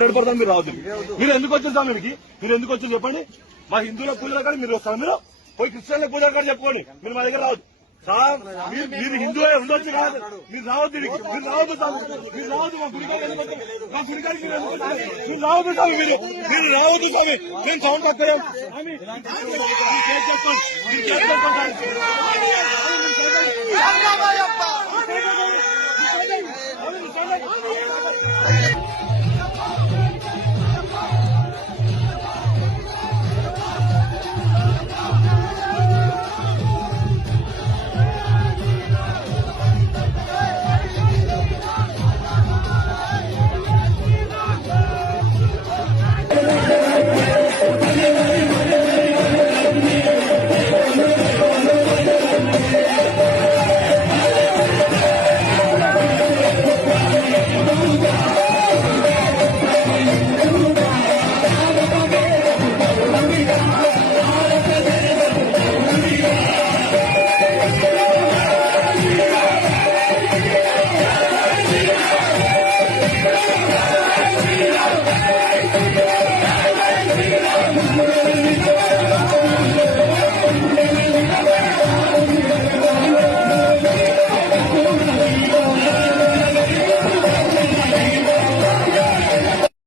మాట్లాడతారు మీరు రావద్దు. మీరు ఎందుకు వచ్చారు స్వామికి? మీరు ఎందుకు వచ్చారు చెప్పండి. మా హిందువుల పూజల కాడ మీరు వస్తారు, మీరు పోయి క్రిస్టియన్ల పూజల కాడ చెప్పుకోండి. మీరు మా దగ్గర రావద్దు సార్. మీరు హిందువులే ఉండొచ్చు కాదు, మీరు రావద్దు. మీరు రావద్దు స్వామి, మీరు రావద్దు. మా గుడికాడికి ఎందుకు వచ్చారు? మా గుడికాడికి మీరు ఎందుకు వచ్చారు? మీరు రావద్దు స్వామి, మీరు రావద్దు స్వామి. నేను సౌండ్ తక్కువ చెప్పండి.